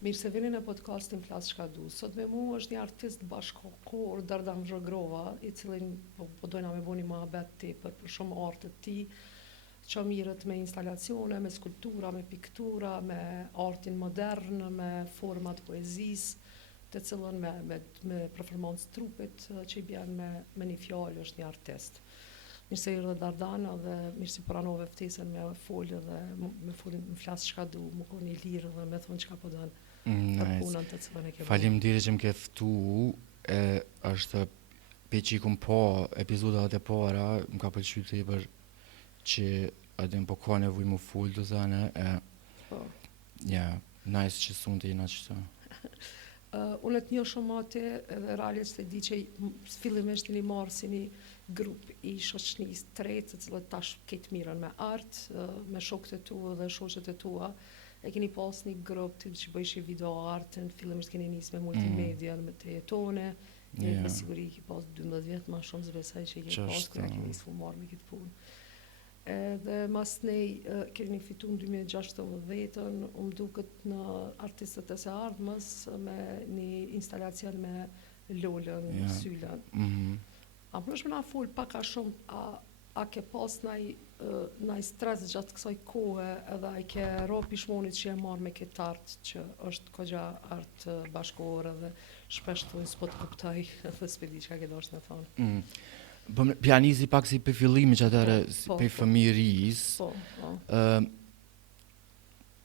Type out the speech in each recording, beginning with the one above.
Mirë se vini në podcastin Flas çka du. Sot me mu është një artist bashkëkohor, Dardan Zhogrova, i cilin po dojna me bo një muhabet tepër për shumë artë të tij, që mirët me instalacione, me skulptura, me piktura, me artin modern, me format poezisë, të cilën me performancë trupit që i bjen me një fjalë është një artist. Mirë se erdhe Dardana dhe mirë se pranove ftesën me folë dhe me folë më flas çka du, më koni lirë dhe me thonë çka po don. Për punën të cilën e ke bërë. Faleminderit që më ke ftu. Është pe që i kum po epizodat e para, më ka pëlqyer tepër që atë po ka nevojë më fol të zane Po. Ja, nice që sunte jena çto. Unë të njoh shumë atë edhe realisht e di që fillimisht i marrë si një grup i shoqënisë të re, të cilët tash ketë mirën me art, me shokët e tu dhe shoqet e tua. E keni pas një grup të që bëjshi video artën, fillimisht keni nisë me multimedia, me të jetone, me siguri ki pas 12 vjetë ma shumë zbesaj që i ke pas, kërë keni nisë marrë me këtë punë. Dhe mas nej keni fitu në 2016-ën, duket në artistët e së ardhmës me një instalacion me Lolën, Sylen. A më nëshme na fol pak a shumë, a ke pas naj stres gjatë kësaj kohë edhe a ke ro pishmonit që e marrë me këtë artë që është kogja artë bashkëkohore dhe shpesh të s'po të kuptoj dhe s'pedi që ka ke dosh në thonë. Pianizi pak si për fillimi që atërë për fëmiris.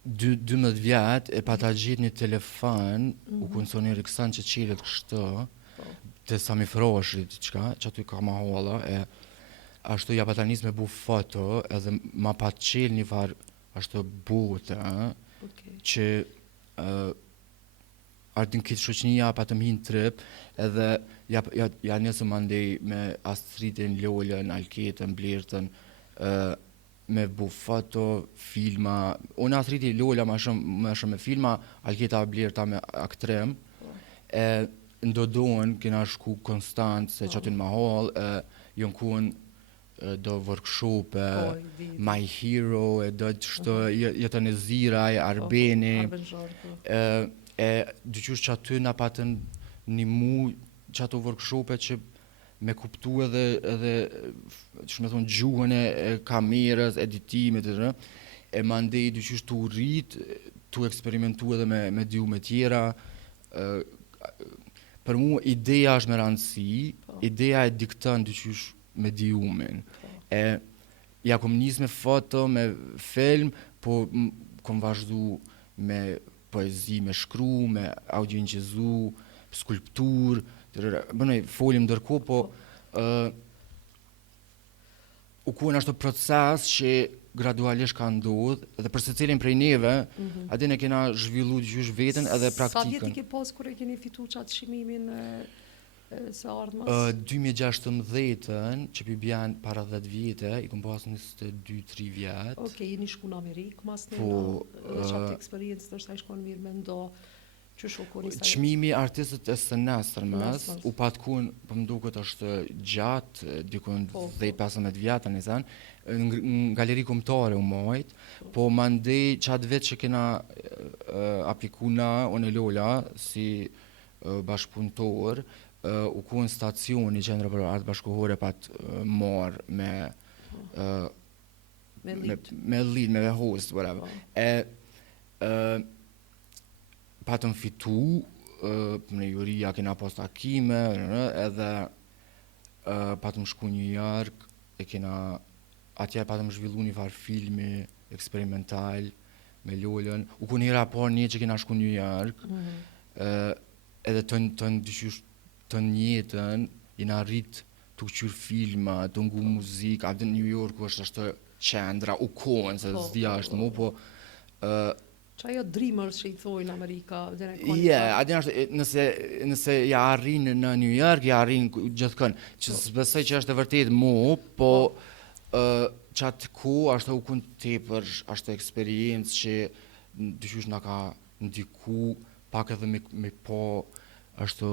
12 vjetë e pa ta gjithë një telefon, u konsoni rikësan që qiret kështë, të sa mi froshrit që aty ka ma holla, ashtu ja pa ta nis me bu foto, edhe ma pa qel një farë ashtu bote, që ardin këtë shoqënia pa të mhin trip, edhe ja nesëm andej me Astridin, Lollën, Alketën, Blertën, me bu foto, filma. Unë Astridi Lolla ma shumë me filma, Alketa Blerta me aktrem. Ndodojnë, kena shku Konstancë, se që aty në Mahol, jonë kun do workshope, My Hero, do që jetën e Ziraj, Arbeni, dyqysh që aty nga patën një mu që ato workshope që me kuptu edhe që me thonë gjuhën e kamerës, editimit, e mandej dyqysh të urrit, të eksperimentu edhe me djume tjera. Për mu, ideja është me rëndësi, ideja e diktën dyqysh me djumin. Ja kom nis me foto, me film, po kom vazhdu me poezi, me shkru, me audienqizu, skulptur, bënej folim ndërko, po u kuën ashtu proces që gradualisht ka ndodh, dhe për secilin prej neve, aty ne kena zhvillu gjysh vetën edhe praktikën. Sa vjeti ke pas kur e keni fitu qatë shimimin së ardhmës? 2016-ën, që pi bjanë para 10 vjetë, i kom pas 22-3 vjetë. Okej, jeni shku në Amerikë, mas nëna, dhe qatë eksperiencë të është a i shkon mirë me ndo, që shokoni sa... Çmimi artistët e së nesërmës, u patkun, për më duket është gjatë, dikun 10-15 vjetë, nëzën, në galeri kombëtare u mojt, po mandej qatë vetë që kena aplikuna, unë e Lolla, si bashkëpunëtor, u kuën stacioni qendra për artë bashkohore pat marë me lead, me host, whatever. Patëm fitu, në juria kena pas takime, edhe patëm shku New York, atje patëm zhvillu një farë filmi eksperimental me Lollën. U ku njëra par një që kena shku New York, edhe të njetën, jena rrit të këqyr filma, të ngu muzikë, abdë New Yorku është ashtë qendra, u kohën, se zdia është mu, po... Qa jo dreamers që i thojnë Amerika? Adin është, nëse ja arrin në New York, ja arrin gjithëkën, që s'besoj që është e vërtet mu, po qatë ku është u kun tepër, është eksperiencë që dyqysh nga ka ndiku, pak edhe me po, është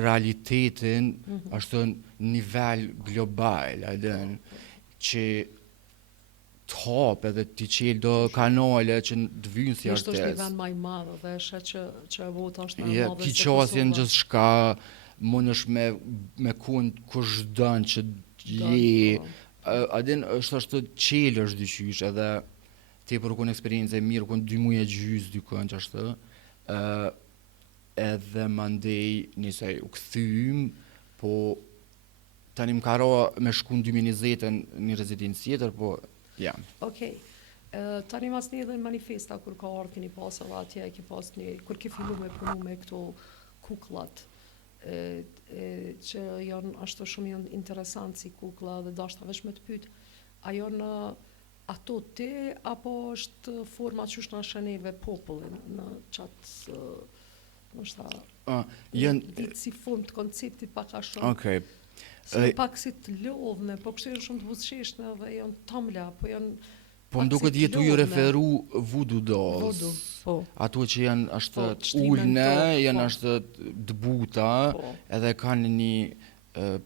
realitetin, është nivel global, që të hap edhe t'i qel do kanale që të vynë si Thjesht është një artist. vend më i madh dhe shet që e vota është më e Ja, madhe ki se qasjen Kosova. gjithçka, mundesh me kun kush dën që je. Po. Adin është qelësh dyqysh edhe ti për kun eksperiencë e mirë, kun 2 muaj e gjys dykon që ashtë, edhe mandej nisej u kthym, po tani më ka ra me shku në 2020 një rezidencë tjetër, po ja. Okej. Tani mas një edhe në manifesta kur ka ardhur keni pas edhe atje ke pas një kur ke fillu me punu me këto kukullat që janë ashtu shumë janë interesant si kukulla dhe dashta veç me të pyet a janë ato ti apo është forma qysh na shëneve popullin në qatë nështë Janë, si formë të konceptit pak a shumë okej. se pak si të lodhne po kështu janë shumë të buzëqeshme dhe janë tamla po janë Po më duket jetu ju referu voodoo dolls. vodu po Ato që janë ashtë Po, shtrimen ullne, to, janë po. ashtë dëbuta, po edhe kanë një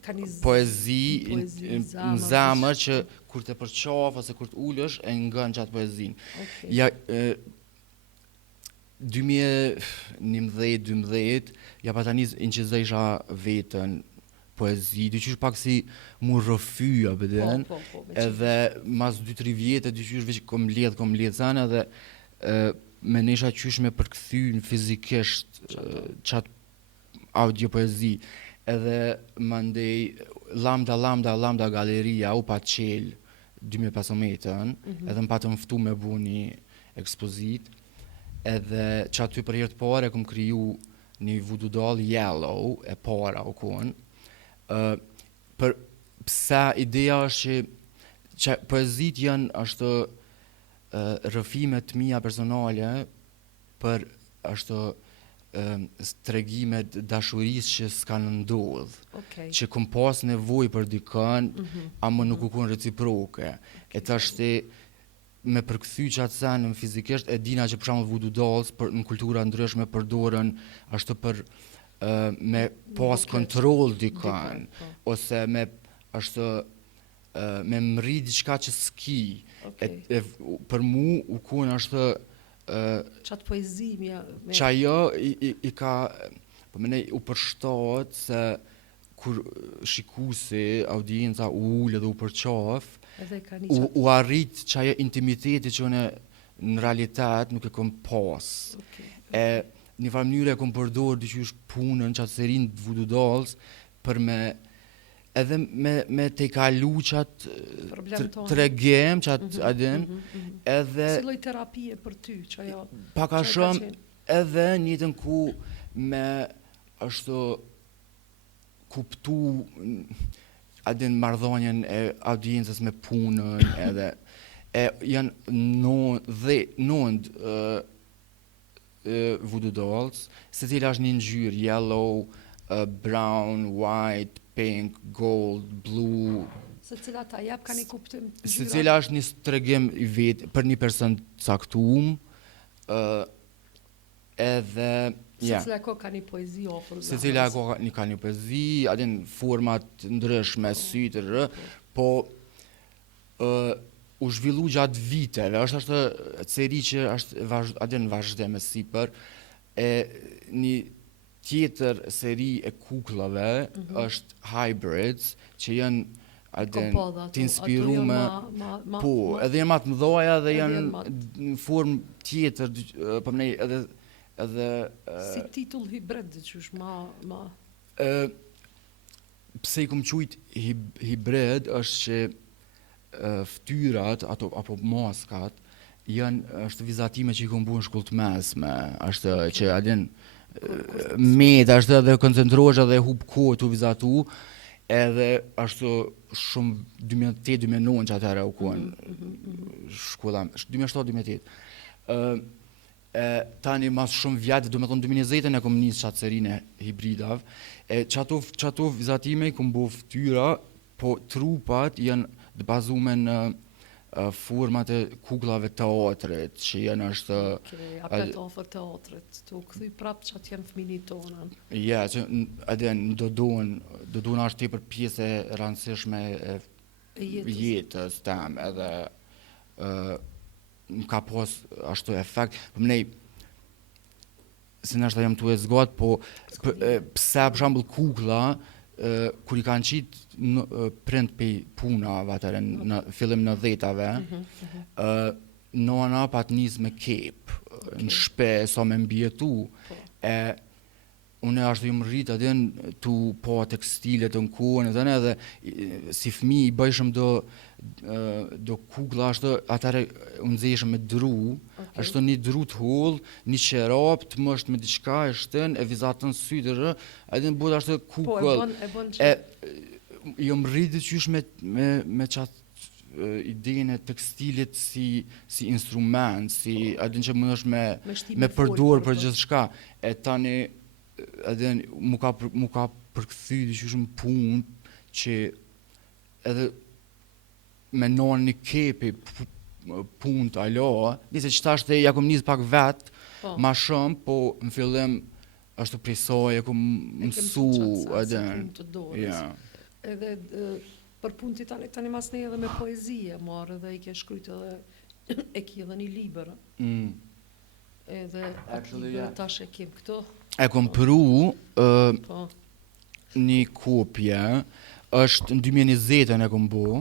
ka një poezi poezi, në zemër që kur të përqaf ose kur të ullësh e ngën gjatë poezin. okay. Ja, 2011-12 ja pa tani inqizejsha vetën poezi, dyqysh pak si mu rëfy abeden, po, me edhe mas 2-3 vjetë dyqysh veç kom ledh zana dhe me nesha qysh me përkthy në fizikisht qatë audio poezi, edhe mandej Lambda Galeria u pa qel 2015, edhe më patëm ftu me bu një ekspozit, edhe që aty për herë të pare kom kriju një voodoo doll yellow, e para u kon. Për pse ideja është që poezit janë ashtë rrëfime të mia personale për ashtë tregimet dashurisë që s'kanë ndodh, okay. që kom pas nevojë për dikën, ama nuk u kon reciproke. E tashti me përkthy qatë senën fizikisht, e dina që për shembull voodoo dolls në kultura ndryshme përdoren ashtu për me pas kontroll dikën, po. ose me ashtu me mri diçka që s'ki. Okay. Për mu u kon ashtu Qatë poezi me që ajo i ka, po menej u përshtat se kur shikuesi, audienca u ullë dhe u përqaf, edhe ka një qatë u arrit që ajo intimiteti që une në realitet nuk e kom pas. okay. E një farë mënyrë e kom përdor dyqysh punën qatë serin të voodoo dolls për me edhe me te kalu qatë Problem tonë. tregem qatë adin, edhe Si lloj terapie për ty që ajo paka që e ka shumë qenë. edhe njëtën ku me ashtu kuptu adin marrëdhënien e audiencës me punën edhe janë nënd voodoo dolls, se cila është një ngjyrë yellow, brown, white, pink, gold, blue, Se cila ta jap ka një kuptim se cila është një tregim i vetë për një person caktuar, edhe se cila ka një poezi ofër. se cila ka një poezi, adin format ndryshme, sytë, po u zhvillu gjatë viteve, është seri që është adin vazhdime sipër, e një tjetër seri e kukullave është hybrids, që janë adin të inspirume, po, edhe janë matë mëdhoja dhe janë në formë tjetër, po mënej edhe si titull hibrid qysh ma pse i kom qujt hibrid është që ftyrat apo maskat është vizatime që i kom bu në shkollë të mesme, është që adin med, është edhe koncentrohesh edhe hub kohë të vizatu, edhe ashtu shumë 2008-2009 që atëherë u kuan shkolla, 2007-2008. Tani mas shumë vjetë, do me thonë 2020 e kom njës qatë serinë e hibridav, qato vizatime i kom bu ftyra, po trupat janë të bazume në format e kukullave teatrit, që janë është... apet ofër teatrit, të u këthy prapë që atë janë fëminit tonën. Ja, që adin do duan është tepër pjesë e rëndësishme e jetës tem, edhe më ka pas ashtu efekt. Për mënej, se nështë jam tu e zgat, po pse për shembull kuklla, kur i kanë qitë prind pe punave atëre, në fillim në 10-ave, nona pat nis me kep, në shpe, sa me mbjetu, unë ashtu jam rrit adin tu po tekstilet në kohën edhe si fëmi i bëjshëm do kukla ashtu atëre unë zeshëm me dru, ashtu një dru të hull, një qerap të mësht me diçka e shtën, e vizatën sytërë, adin bëd ashtu kukull. Jam rrit të qysh me qatë idejnë e tekstilit si instrument, si adin që më është me përdur për gjithë shka. E tani edhe mu ka përkthy diqysh në punë që edhe me nonë një kepi punë të alo, nise që ta është ja kom njës pak vetë, ma shumë, po në fillim është prej soj, e kom mësu edhe. Edhe për punë ti tani mas ne edhe me poezije marrë edhe i ke shkryt edhe e ki edhe një liber. Edhe tash e kem këto. E kom pru një kopje, është në 2020 e kom bo,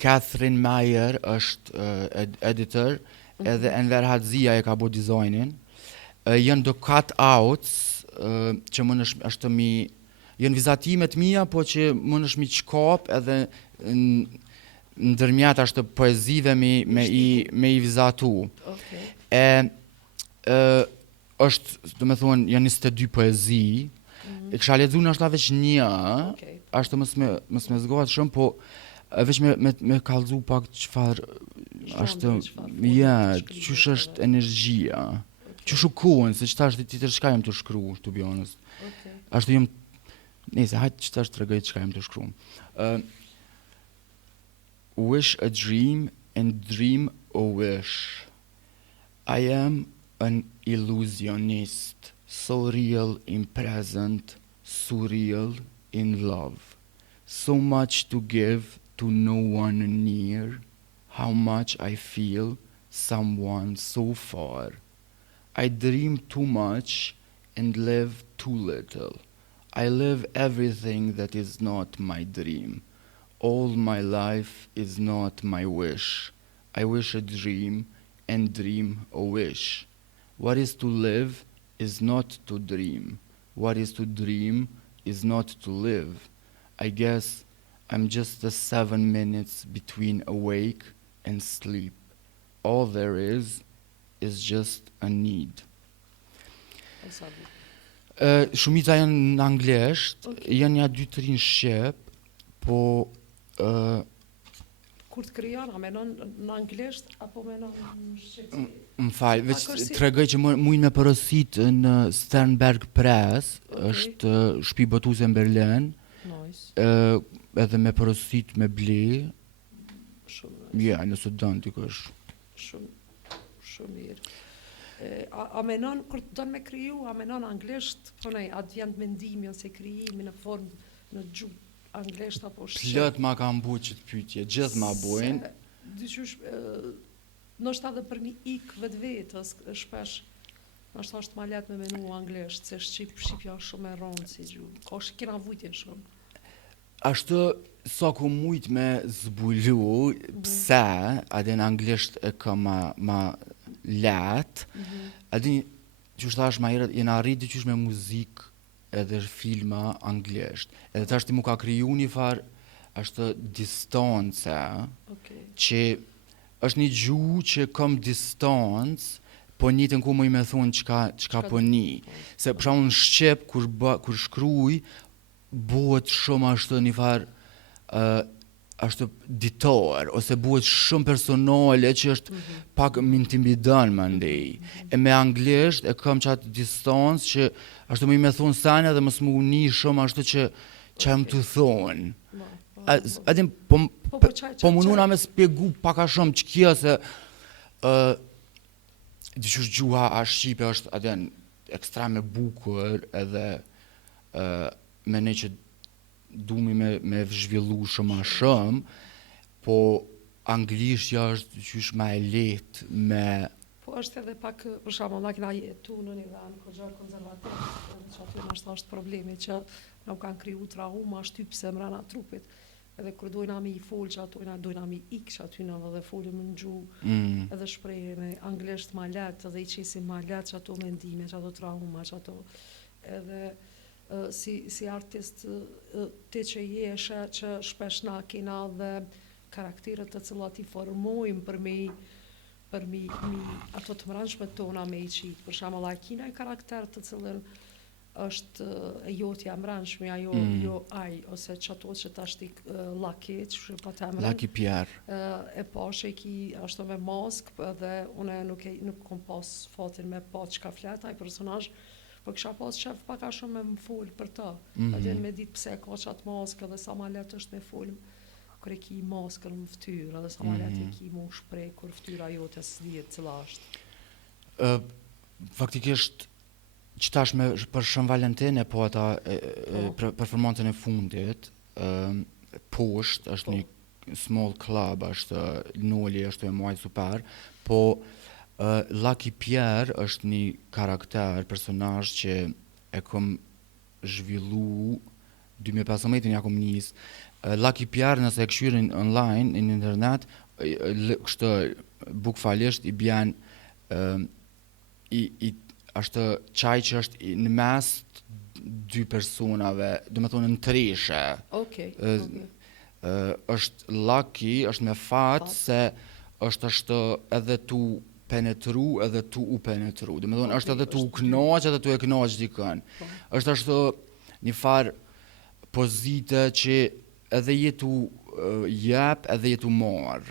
Catherine Meyer është editor, edhe Enver Hadzia e ka bo dizajnin. Jënë do cut-outs, që më është mi, jënë vizatimet mija, po që më është mi qkap edhe në dërmjat është poezive me i vizatu. Është, do me thonë, janë 22 poezi, e kësha ledzu në është veç një, është mës me zgatë shumë, po veç me kalzu pak qëfar, është, qësh është energjia, qësh u kohën, se qëta është tjetër shka jem të shkru, to be honest. Ashtu jem, nese, hajtë qëta është të regajt qëka jem të shkru. Wish a dream and dream a wish. I am an illusionist, so real in present, surreal in love. So much to give to no one near, how much I feel someone so far. I dream too much and live too little. I live everything that is not my dream. All my life is not my wish. I wish a dream and dream a wish. What is to live is not to dream. What is to dream is not to live. I guess I'm just the 7 minutes between awake and sleep. All there is just a need. Shumica janë në anglisht, janë ja 2-3 në shqip, po kur të krijon, a menon në anglisht apo menon në shqiptar? Më fal, veç tregoj që mujnë me porosit në Sternberg Press, është shtëpi botuese në Berlin. Nice. Edhe me porosit me ble. Shumë. Ja, nëse don ti kush. Shumë mirë. A menon kur të don me kriju, a menon anglisht, po ne, a vjen mendimi ose krijimi në formë në gjuhë anglisht apo shqip? Plot ma kanë bu që të pyetje, gjithë ma bujnë. Dyqysh, nështë edhe për mi ik vetës, shpesh, nështë është ma letë me menu anglisht, se shqipja është shumë e ronë si gjuhë, ka është kena vujtje shumë. Ashtu, sa ku mujt me zbulu, pse, adin anglisht e ka ma letë, adin, që thash ma herët, jena rritë qysh me muzikë, edhe filma anglisht. Edhe tash ti mu ka kriju një farë është distance, që është një gjuhë që kam distance, po njëtën ku më i me thonë qka po një. Se për shembull në shqip, kur shkruj, bëhet shumë ashtë një farë ashtë ditor, ose bëhet shumë personale që është pak më intimidan më ndej. E me anglisht e kam qatë distancë që ashtë më i me thonë sanja dhe mësë më uni shumë ashtë që më të thonë. Adin, po munduna me spjegu paka shumë që kjo se dyqysh gjuha a Shqipe është adin ekstrem e bukur edhe me ne që dumi me zhvillu shumë a shumë, po anglishtja është qysh më e lehtë me Po është edhe pak, për shembull, na kena jetu në një vend kogjar konservativ, edhe që aty nashta është problemi që na kanë kriju trauma shtypse mrena trupit. Edhe kur dojna mi i fol që ato dojna mi ik që aty në dhe folim në gjuhë, edhe shprehje me anglisht ma let, edhe i qesim ma let që ato mendime, që ato trauma, që ato edhe si artist ti që jeshe që shpesh na kena dhe karakteret të cilat i formojmë për mi ato të mërënshme tona me i qitë. Për shembull, a kina i karakter të cilën është e jotja mërënshme, ajo jo aj, ose që ato që ta shti Lucky, që shë pa të emren. Lucky Pierre. E pashe ki është me mask, dhe une nuk kom pas fatin me pa që ka flet, aj personazh, po kisha pas qef paka shumë me më folë për ta. Edhe me ditë pse ka qatë mask, edhe sa ma letë është me folë kër e ki maskën më ftyrë, edhe sa ma letë e ki mu shprej kër ftyra jote së dhjetë cila është. Faktikisht, që tash me për Shën Valentine, po ata performancën e fundit, poshtë, është një small club, është Noli, është e muaj super, po Lucky Pierre është një karakter, personazh që e kom zhvillu 2015 ja kom nis. Lucky Pierre nëse e këshyrin online në internet, kështë bukfalisht i bjen është qaj që është në mes dy personave, do me thonë në treshe. Okej. Është Lucky, është me fat se është edhe tu penetru edhe tu u penetru. Do me thonë është edhe tu u knaq edhe tu e knaq dikën. Është një farë pozite që edhe jetu jep edhe jetu marë.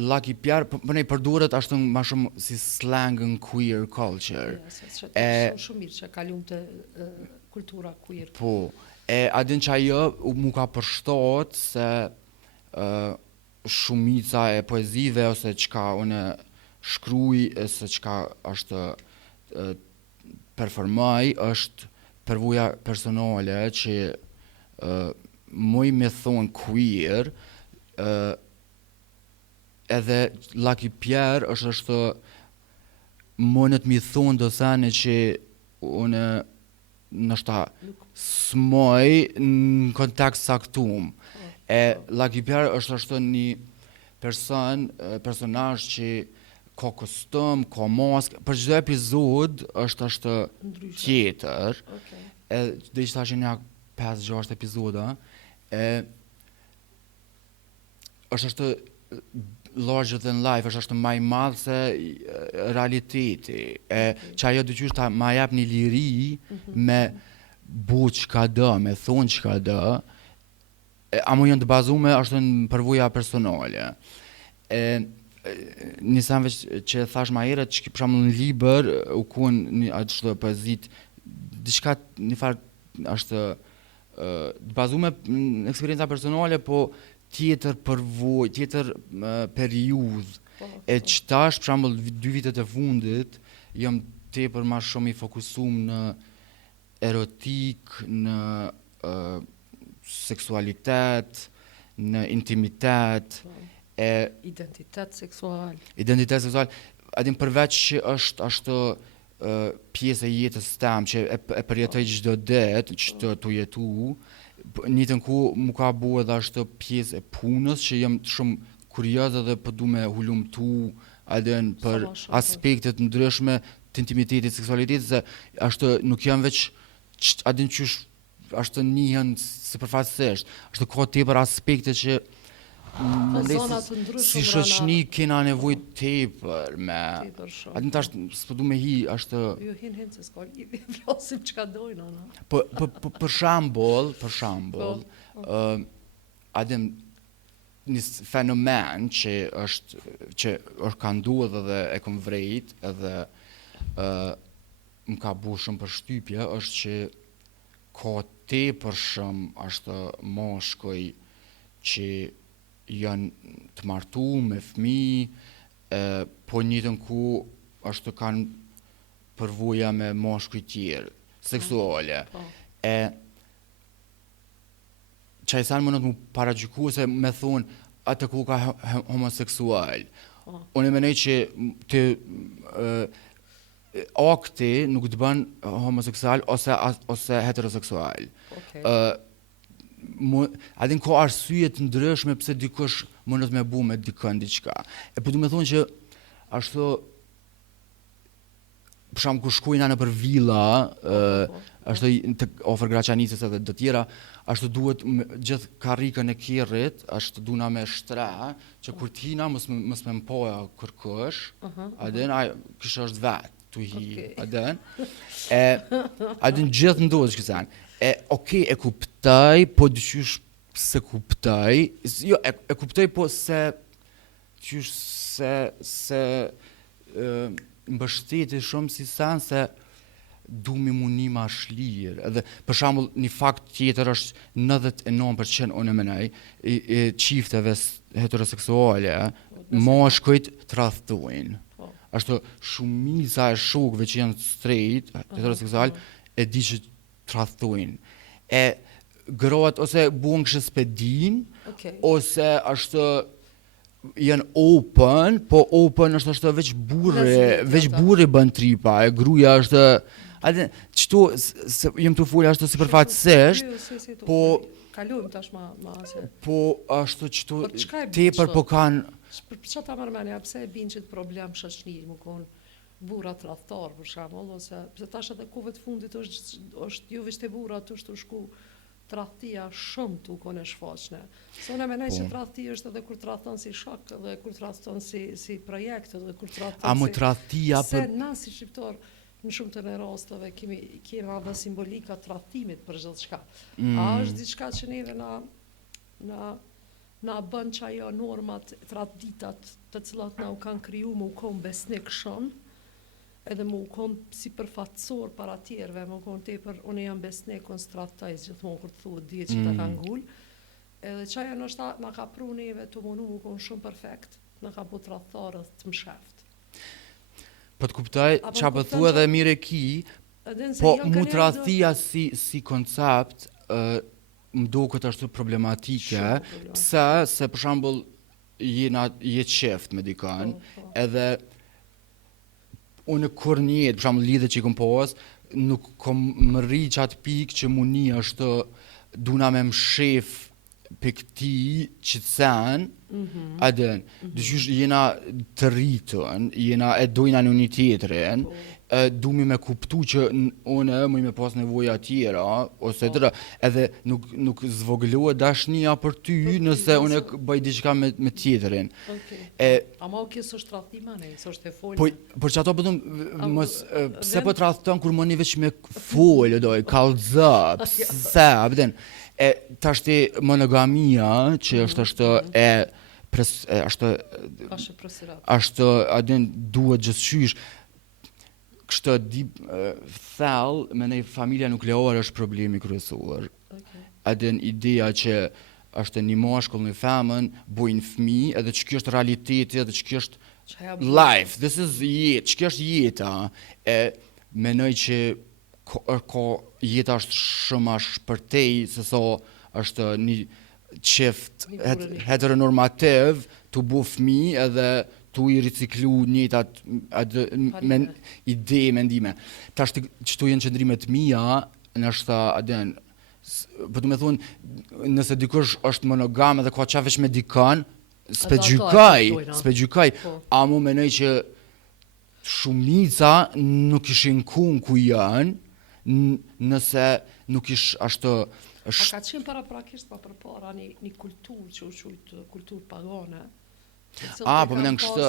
Lucky Pierre, përnej përduret ashtë ma shumë si slang në queer culture. Shumë mirë që kalum të kultura queer. Po, adin që ajo mu ka përshtot se shumica e poezive ose qka une shkruj, se qka është performaj, është përvoja personale që moj me thonë queer, edhe Lucky Pierre është mënët mi thonë do thane që unë nështë smoj në kontekst saktum. Lucky Pierre është një personazh që ka kostum, ka mask, për çdo epizod është tjetër. Dhe që tashin ja 5-6 epizoda, është larger than life, është më i madh se realiteti. Që ajo dyqysh ta ma jep një liri me bu çka do, me thonë çka do, amo janë të bazume është në përvoja personale. Nisam veç që thash ma herët, që për shembull në libër u kun atë poezit, diçka një farë është të bazume në eksperienca personale, po tjetër përvoj, tjetër periudhë. Që tash, për shembull, 2 vitet e fundit, jam tepër ma shumë i fokusum në erotik, në seksualitet, në intimitet. Identitet seksual. Identitet seksual. Adin përveç që është pjesë e jetës tem, që e përjetoj çdo ditë, që të jetu, njëtën ku mu ka bu edhe është pjesë e punës, që jam shumë kurioz edhe për du me hulumtu adin për aspektet ndryshme të intimitetit, seksualitetit, se është nuk jam veç adin qysh është njëhen sipërfaqësisht, është ka tepër aspekte që si shoqni kena nevoj tepër me adin tash s'po du me hi është jo hin se s'ka lidhje flasim çka dojnë ana për shembull adin një fenomen që është ka ndodhur edhe e kom vrejt edhe më ka bu shumë përshtypje është që ka tepër shumë është moshkuj që janë të martu me fëmijë, po njëtën ku është kanë përvoja me moshkuj tjerë, seksuale. Që e sanë më nëtë mu paragjyku se me thonë, atë ku ka homoseksual. Po. Unë e menoj që të akti nuk të bën homoseksual ose heteroseksual. Okej. A din ka arsye të ndryshme pse dikush mundet me bu me dikën diçka. E po du me thonë që ashtu për shkak kur shkojna nëpër villa, ashtu të ofër Graçanicës edhe të tjera, ashtu duhet gjithë karrikën e kerrit, ashtu duna me shtre, që kur t'hina mos me mpoja kërkush, a din, kështë është vetë, tu hi, a din. A din gjithë ndodhë që kësan. Okej, e kuptoj, po dyqysh se kuptoj, jo, e kuptoj, po se, qysh se mbështeti shumë si sen se du mi muni ma shlirë. Edhe, për shembull, një fakt tjetër është 99% unë e menaj, qifteve heteroseksuale, mashkujt tradhtojnë. Ashtu shumica e shokëve që janë straight, heteroseksual, e di që tradhtojnë. E gratë ose buon kështë spedin, ose ashtu janë open, po open është veç burri bën tripa, e gruja është, qëtu, jem të folja është sipërfaqësisht, po kalojmë tash ma se. Po ashtu qëtu tepër po kanë. Për çfarë ta marrëmendja, pse e bin që të problem shoqëri, më kon burra tradhtar për shembull, ose pse tash edhe kohëve të fundit është jo vetë burrat është u shku tradhtia shumë të u kone shfaqne. Se unë e menoj që tradhtia është edhe kur tradhton si shok, edhe kur tradhton si projekt, edhe kur tradhton si... A më tradhtia për... Se na si shqiptar, në shumë të në rasteve, kemi edhe simbolika tradhtimit për gjithë shka. A është diçka që neve na bën që ajo normat, traditat të cilat na u kanë kriju, më u konë besnik shumë, edhe më u konë si përfatësor para tjerve, më u konë tepër, unë jam besnik, unë stratajs, gjithmonë kur të thuhet dje që ta kanë gull, edhe qaja nështë na ka pru neve të munu më u konë shumë perfekt, na ka bu tradhtarët të msheft. Po të kuptoj, qa për thua edhe mire ki, po mu tradhtia si koncept, më do këtë ashtu problematike, pse, se për shambull, je qeft me dikan, edhe unë kur njët, për shembull lidhe që i kom pas, nuk kom më rri qatë pikë që muni është duna me më shef për këti që të sen, adën, dyqysh jena të rritën, jena e dojna në një tjetërin, du mi me kuptu që unë më me pas nevoja tjera, ose tëra, edhe nuk zvoglohet dashnia për ty nëse unë bëj diçka me tjetërin. Ama o kësë është tradhtima, ne, së është e folë. Por që ato përdum, pse po tradhton kur më një veç me folë, doj, kallëzë, pse, abden. Tashti monogamia, që është ashtë adin duhet gjithëqysh, kështë thell, me nej familja nukleare është problemi kryesor. Adin ideja që është një mashkull, një femën, bojnë fëmi, edhe që kjo është realiteti, edhe që kjo është life, this is jetë, që kjo është jeta. Menoj që jeta është shumë a shpërtej, se so është një qift heteronormativ, të bu fëmi edhe tu i riciklu njëtat ide, mendime. Ta është që tu jenë qëndrimet mija, nështë adin, për të me thunë, nëse dikush është monogam edhe ka qa veç me dikan, s'pe gjykaj, a mu menoj që shumica nuk ishin kun ku janë, nëse nuk ish ashtë... A ka qenë paraprakisht pa përpara një kultur që u qujtë kultur pagane, po më në kështë...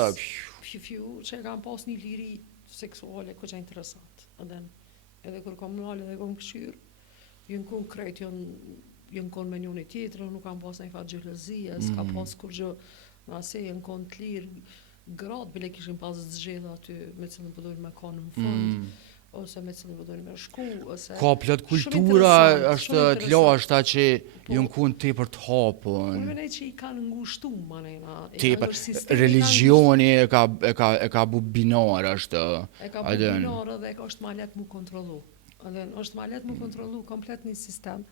Që e kam pas një liri seksuale, ko që interesant. Edhe kër kom nalë dhe kom këshyrë, jënë kon krejt, jënë kon me njën e tjetërë, nuk kam pas një fatë gjelëzia, s'ka pas kur gjë, nëse jënë kon të lirë, gratë, bile kishin pas zxedha aty, me cilën përdojnë me kanë në fund, ose me cilën përdojnë me shku, ose... Ka plët kultura, është të lashta që jënë kun tepër të hapën. Unë menej që i kanë ngushtu, manena. Tepër, religioni e ka bu binar, është... E ka bu binar dhe është ma letë mu kontrolu. është ma letë mu kontrolu komplet një sistem.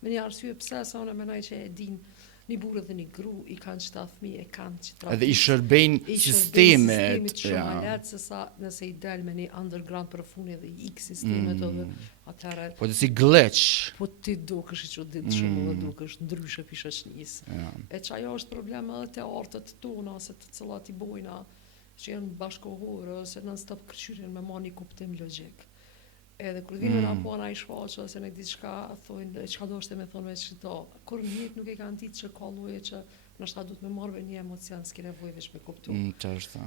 Me një arsye pse, sa unë menej që e din një burë dhe një gru i kanë qëta fëmijë e kanë që Edhe i shërbejnë sistemet. Shumë ma letë se sa nëse i del me një underground për funi dhe i ikë sistemet edhe atëherë. Po të si glitch. Po ti dukesh i që ditë shumë dhe dukesh ndryshe për shoqënisë. E që ajo është problem edhe të artët tona, se të cilat i bojna që janë bashkohore, ose non-stop kërqyrin me ma një kuptim logjik. Edhe kur vinë na pona i shfaqë ose në diçka thonë çka do të më thonë me çito. Kur njëjtë nuk e kanë ditë që ka lloje që ndoshta duhet më marrë një emocion, s'ke nevojë veç me kuptu. Ç'është.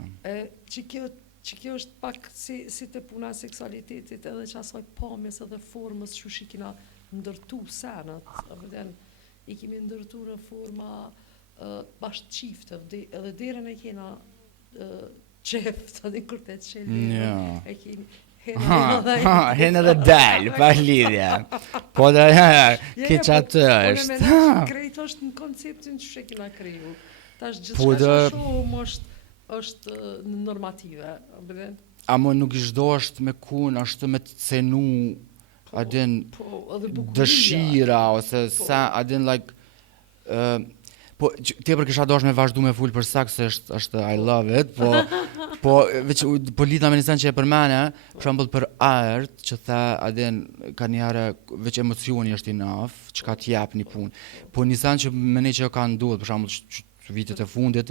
Që kjo është pak si të puna seksualitetit edhe që asaj pamjes edhe formës që shi kina ndërtu senat. I kemi ndërtu në forma bashkë qifte edhe derën e kena qeft, edhe kur të qelë e kemi Hen edhe dal, pa lidhje. Po da, ke qatë është. Krejt është në konceptin që kena kriju. Tash gjithçka që shumë është normative. Amo nuk ishdo është me kun, është me të cenu, adin dëshira, ose sa, adin like, po, tepër kisha dosh me vazhdu me full për saks, se është I love it, po lidha me nisan që e përmene, për shembull për art, që tha, adin, ka njëherë, veç emocioni është enough, që ka t'jap një punë, po nisan që me ne që ka ndodhë, për shembull, vitet e fundit,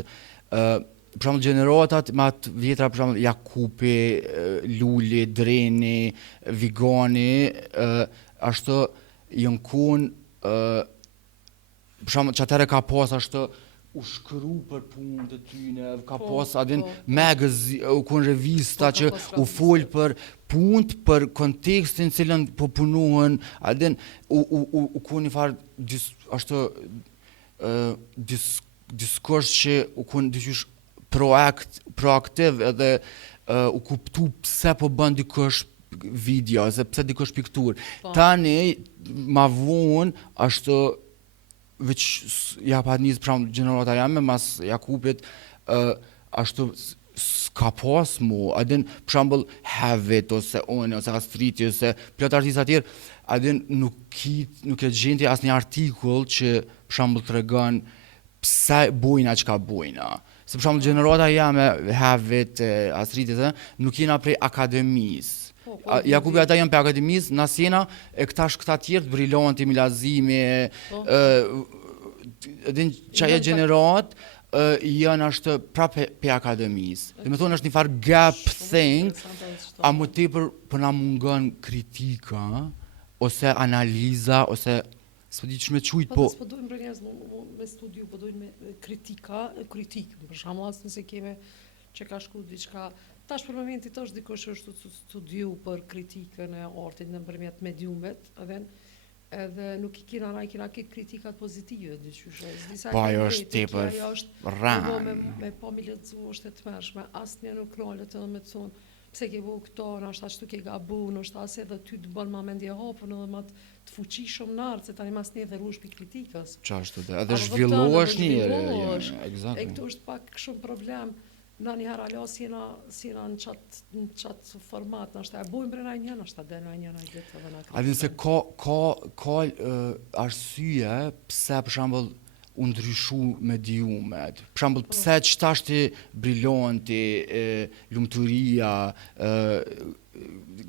për shembull gjenerotat, ma të vjetra, për shembull, Jakupi, Luli, Dreni, Vigani, ashtu, jënë kun, për shembull, që atëre ka pas ashtë u shkru për punë të tyne, ka pas adin kun revista që u folë për punët, për kontekstin cilën po punuhen, adin u kun një farë ashtë diskurs që u kun dyqysh proaktiv edhe u kuptu pse po bën dikush video, ose pse dikush piktur. Tani, ma vonë, ashtë veç ja pa njës për shumë gjenerata jame, mas Jakupit, ashtu s'ka pas mu, adin për shumë Havit, ose One, ose Astriti, ose plot artista tjerë, adin nuk e gjenti as një artikull që për shumë të regon pse bojna që ka bojna. Se për shumë gjenerata jame, Havit, Astriti, nuk jena prej akademisë. Jakubi ata janë për akademisë, nas jena e këta tjertë brillanti, Milazimi, edhin qaja gjenerat, janë ashtë prapë për akademisë. Dhe me thonë është një farë gap thing, a më tepër për na mungën kritika, ose analiza, ose s'po di që me qujtë, po... Po dojmë për njerëz me studiu, po dojmë me kritikë, për shumë asë nëse keme që ka shku diçka. Tash për momentit është dikush është të studiu për kritikën e artit nëpërmjet mediumet, edhe nuk i kina këtë kritikat pozitive, dyqysh. Po ajo është tepër rranë. Me po mi lexu është e tmerrshme, asnjë nuk kralet edhe me të thonë pse ke bu këto, nështë ashtu ke gabu, nështë asë edhe ty të bënë ma mendje hapën edhe ma të fuqishëm në artë, se tani mas një edhe rush për kritikës. Qashtu dhe, edhe zhvillohesh njëre. E këtu është pak shumë problem. Në njëherë alo si jena në qatë format, nështë e bujmë brena një, nështë e dena një ditë edhe në kritikë. Adin se ka arsye pse për shembull u ndryshu mediumet. Për shembull pse qëtashti brillanti, lumturia,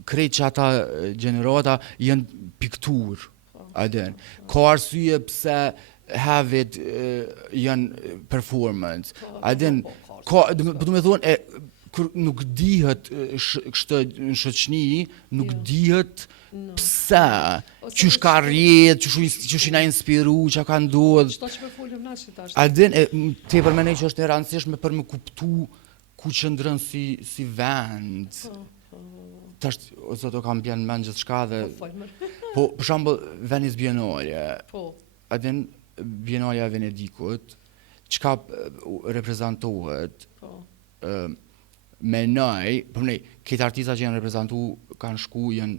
krejt që ata gjenerata janë piktur. Adin. Ka arsye pse Havit janë performance. Adin, po du me thonë, nuk dihet kështë në shoqni, nuk dihet pse, qysh ka rjetë, qysh i na inspiru, që ka ndodhë. Qëta që me folim na që ta është. Adin, te për menej që është e rëndësishme për me kuptu ku qëndrën si vend. Tasht, ose to kam bjenë men gjithë shka dhe... Po, për shembull, Venice Biennale. Adin, Biennale e Venedikut, qka reprezentohet, menoj, përmënej, këtë artista që janë reprezentu, kanë shku, janë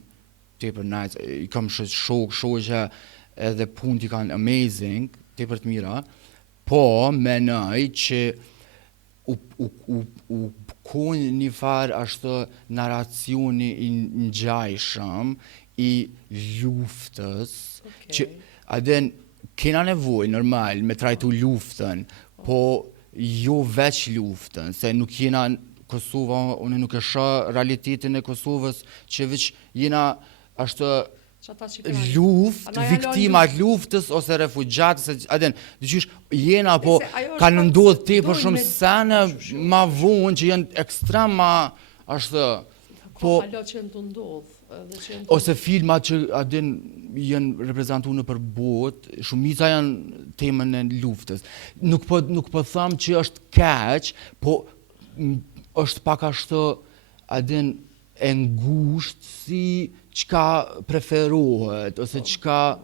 tepër nice, i kam shoqë edhe punë t'i kanë amazing, tepër t'mira, po menoj që u konë një farë ashtë narracioni i ngjajshëm i luftës, që adin kena nevojë normal me trajtu luftën, po jo veç luftën, se nuk jena Kosova, unë nuk e shoh realitetin e Kosovës që veç jena ashtu luft, viktimat luftës ose refugjatës, dyqysh jena po kanë ndodhur tepër shumë sene ma vonë që janë ekstrem ma ashtu po që të ndodh. Ose filmat që janë reprezentuar nëpër botë, shumica janë temën e luftës. Nuk po them që është keq, po është pak ashtu e ngushtë si çka preferohet ose çka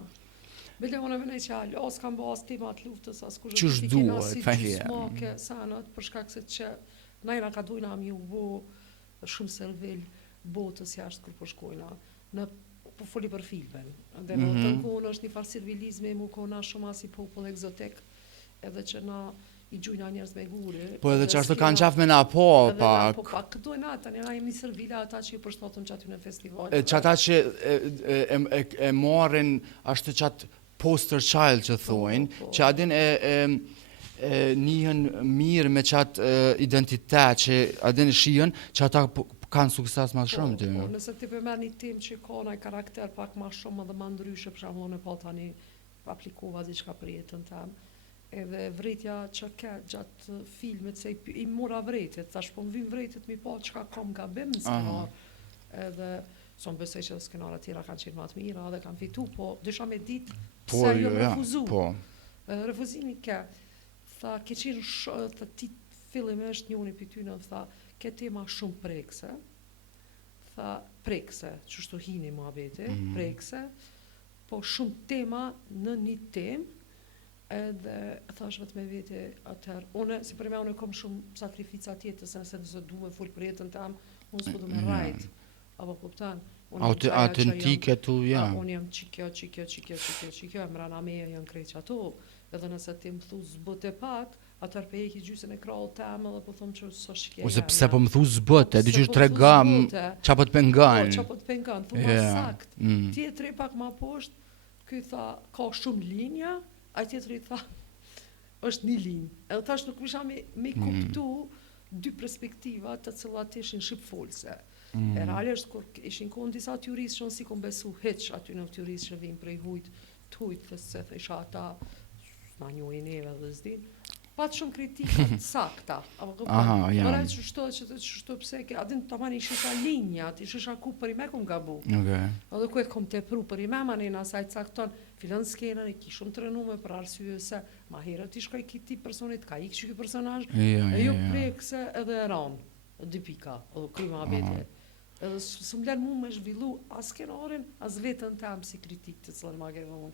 Bile unë vënej që as kam bë as tema të luftës as kur që duhet, smake sanat për shkak se që najna ka dujna mi u bo shumë servel botës jashtë kur po shkojna në po foli për filmen. Dhe në të kohën është një farë servilizmi mu kona shumë as i popull egzotik edhe që na i gjujna njerëz me guri. Po edhe që ashtu kanë qaf me na po pak. Po pak, këtë dojnë ata, na jemi servila ata që i përshtatën që aty në festival. Që ata që e marrin ashtu qatë poster child që thojnë, që adin njën mirë me qatë identitet që adin shihen që ata kanë sukses ma shumë të. Nëse ti përmer një tim që ka një karakter pak ma shumë dhe ma ndryshe, për shembull në po tani aplikova diçka për jetën tam, edhe vretja që ke gjatë filmit, se i mora vretit, tash po më vim vretit mi po çka kam gabim në skenar, edhe son besoj që skenarët tjera kanë qenë ma të mira dhe kanë fitu, po dysha me ditë se jo refuzu. Refuzimi ke, tha, ke qenë ti fillimisht njëri për ty në tha, ke tema shumë prekse, tha prekse, që shto hini mua beti, prekse, po shumë tema në një temë, edhe thash vetë me vete atëherë, une, si për me unë kom shumë sakrifica tjetës, nëse du me full për jetën tam, unë s'po du me rajt, apo kuptan, autentike tu, ja. Unë jam qikjo, mrana meja janë krejt që ato, edhe nëse ti më thu zbët e pak, atër pe eki gjysën e krallë temë dhe po thëmë që së shkje. Ose pse po më thu zbët, dy qysh të regam, qa po të pengan. Qa po të pengan, thu ma sakt. Tjetëri pak ma poshtë, këj tha, ka shumë linja, a tjetëri tha, është një linjë. Edhe tash nuk misha me kuptu dy perspektiva të cilat ishin shqipfolse. E realisht, kur ishin kohën disa teorisë që nësi kom besu heq aty në teorisë që vim prej hujt, të hujt, dhe se thesha ata, na njojnë neve dhe zdin, pat shumë kritika të sakta. Mëra që shto pse, adin të mani ishisha linjat, ishisha ku për i me kom gabu. Edhe ku e kom të pru për i me manin asaj cakton, filën skenën e ki shumë të rënume për arsye se ma herët i shkoj këti personit, ka ikë që këj personazh, e ju prekse edhe e ranë, dy pika, edhe kry ma bete. Edhe së mblen mu me zhvillu as skenarin, as vetën tam si kritik të cilën ma geve unë.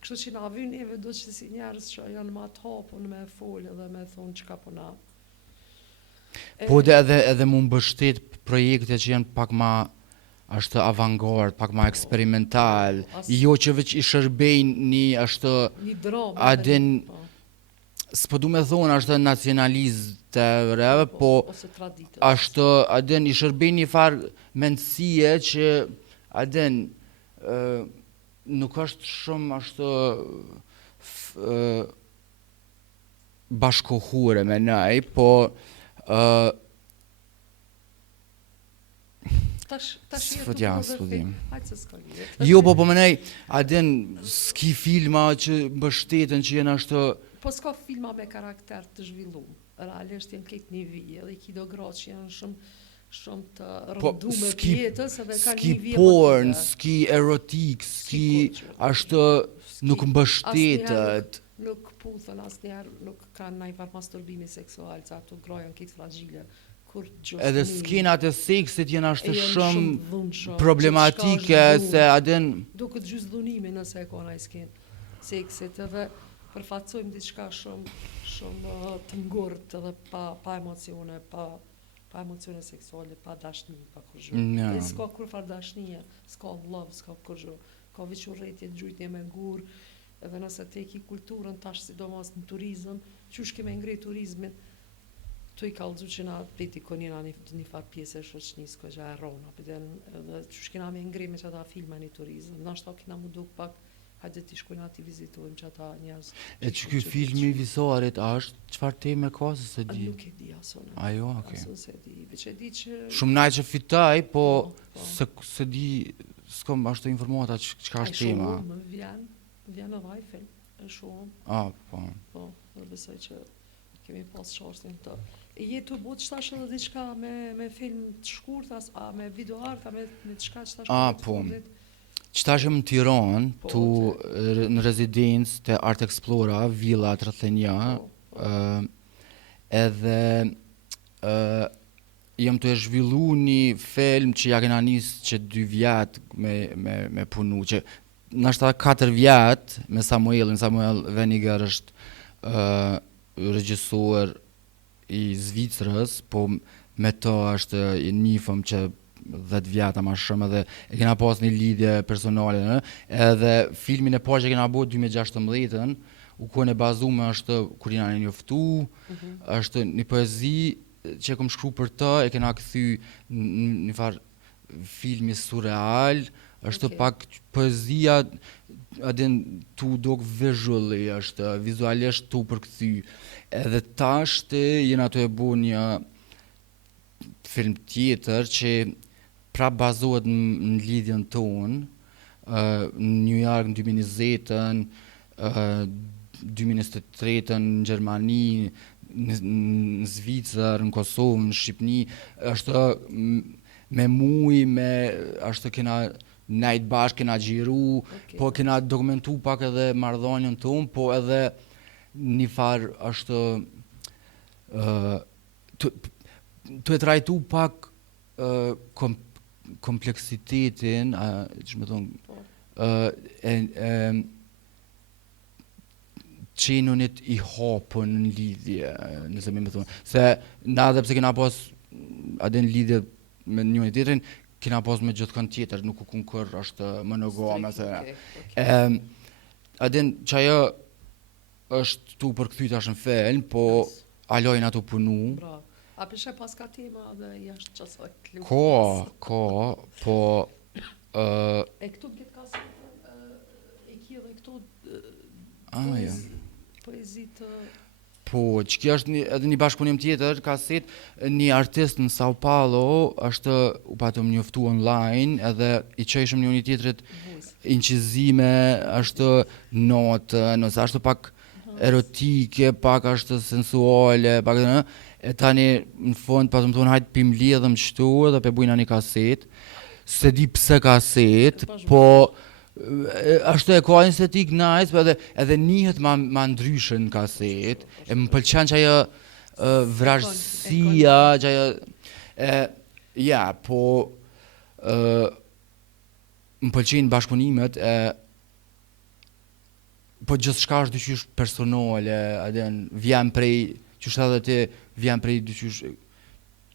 Kështu që na vynë neve do që si njerës që janë ma të hapun me folë dhe me thonë që ka po na. Po edhe mu mbështet projekte që janë pak ma ashtë avantgard, pak ma eksperimental, jo që veç i shërbejnë një ashtë adin, s'po du me thonë ashtë nacionalizm të reve, po ashtë adin i shërbejnë një farë mendësie që adin nuk është shumë ashtu bashkohure me nej, po jo, po me nej, adin s'ki filma që mbështeten që jenë ashtu. Po s'ka filma me karakter të zhvillu, realisht jenë këtë një vijë, edhe ki do gratë që janë shumë të rëndume pjetës edhe ka një vijë. S'ki porn, s'ki erotik, s'ki ashtë nuk mbështetet. Nuk puthën asnjëherë, nuk kanë najfar masturbimi seksual, që ato grajën këtë fragile. Edhe skenat e seksit jenë ashtë shumë problematike, se adin... Do këtë gjysë dhunimi nëse e ka naj skenë seksit, edhe përfacojmë diçka shumë të ngurët edhe pa emocione, pa emocione seksuale, pa dashni, pa kërgju. E s'ka kur far dashnije, s'ka love, s'ka kërgju. Ka vequrretje, gjujtje me ngurë, edhe nëse te ki kulturën tash sidomos në turizm, qysh keme ngrej turizmin, tu i kalëzu që na peti konina një farë pjesë e shoqnis, ko që e rona, edhe qysh kena me ngrej me që ata filma një turizm, nashta kena mu duk pak hajde t'i shkojnë ati vizitojmë që ata njerëz. E që ky filmi Visarit është, çfarë teme ka se di? Nuk e di asone. Ajo, okay. Asun se di, veç e di që... Shumë naj që fitaj, po Po. se di, s'kom ashtu informata çka është tema. Ai shumë vjen edhe ai film, e shumë. Po. Po, dhe besoj që kemi pas shortin të. E je të bu të shtash edhe diçka me film të shkurtas, a me videoart, a me diçka që tash Po. Qëta që në Tiranë, tu në rezidencë të Art Explora, Villa Trathenja, edhe jam të e zhvillu një film që ja kena nisë që 2 vjetë me punu, që nështë 4 vjetë me Samuel Veniger është regjisor i Zvicrës, po me të është njifëm që 10 vjeta ma shumë edhe e kena pas një lidhje personale, edhe filmin e parë që kena bo 2016-ën, u kone bazume është kur jena një njoftu, është një poezi që e kom shkru për të, e kena këthy një farë filmi surreal, është pak poezia adin tu dok visually, është vizualisht tu përkthy. Edhe tashte jena të e bo një film tjetër që pra bazohet në lidhjen tonë, në New York në 2020-ën, 2023-ën në Gjermani, në Zvicër, në Kosovë, në Shqipni, është me muj, është kena nejt bashkë, kena gjiru, po kena dokumentu pak edhe marrëdhënien tonë, po edhe një farë është të e trajtu pak kompleksitetin, që me thonë, qenonit i hapën në lidhje, nëse me thonë. Se na dhe pse kena pas adin lidhje me njëri tjetrin, kena pas me gjithë kënd tjetër, nuk u kunkur është monogame. Adin që ajo është tu përkthy tash në film, po alojnë ato punu. Bravo. A përshë pas ka tema dhe jashtë qasoj të lutë? Ka, po... E këtu në këtë kasetën, e kje dhe këtu poezi të... Po, që kjo është edhe një bashkëpunim tjetër, kaset, një artist në Sao Paulo, është u patëm njoftu online, edhe i qeshëm një tjetërit inqizime, është notë, nëse është pak erotike, pak është sensuale, pak dhe në, e tani në fond pasëm thonë hajtë pim lidhëm qëtu edhe pe bujna një kaset, se di pse kaset, po ashtu e ka një estetik nice, po edhe njëhet ma ndryshën në kaset, e më pëlqen që ajo vrajësia, që ajo, po më pëlqen bashkëpunimet, po gjithë shka është dyqysh personale, vjen prej, qështë edhe ti vjen prej dyqysh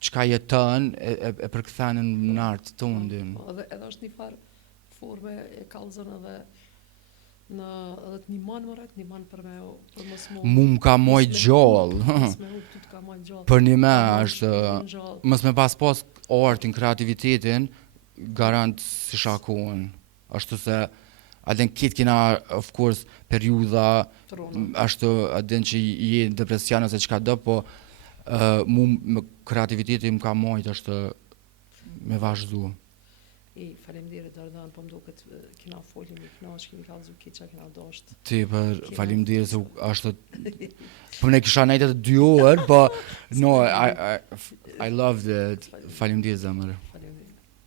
qka jetën e përkthenën në artë të undin. Edhe është një farë forme e kallëzën edhe edhe të një manë mëret, një manë për me mos mu... Mu më ka moj gjallë. Mos me hukë të ka moj gjallë. Për një me është, mos me pas artin, kreativitetin, garant si shakon. Ashtu se, adin kitë kina, of course, periuda, ashtu adin që je depresion ose qka dë, po mu me kreativitetin më ka mojt është me vazhdu. Faleminderit Dardan, po më duket kina folim i knaq, kemi kallëzu keqa, kina dasht. Ti për faleminderit se është po ne kisha nejtë 2 orë, po no, I loved it. Faleminderit zemër.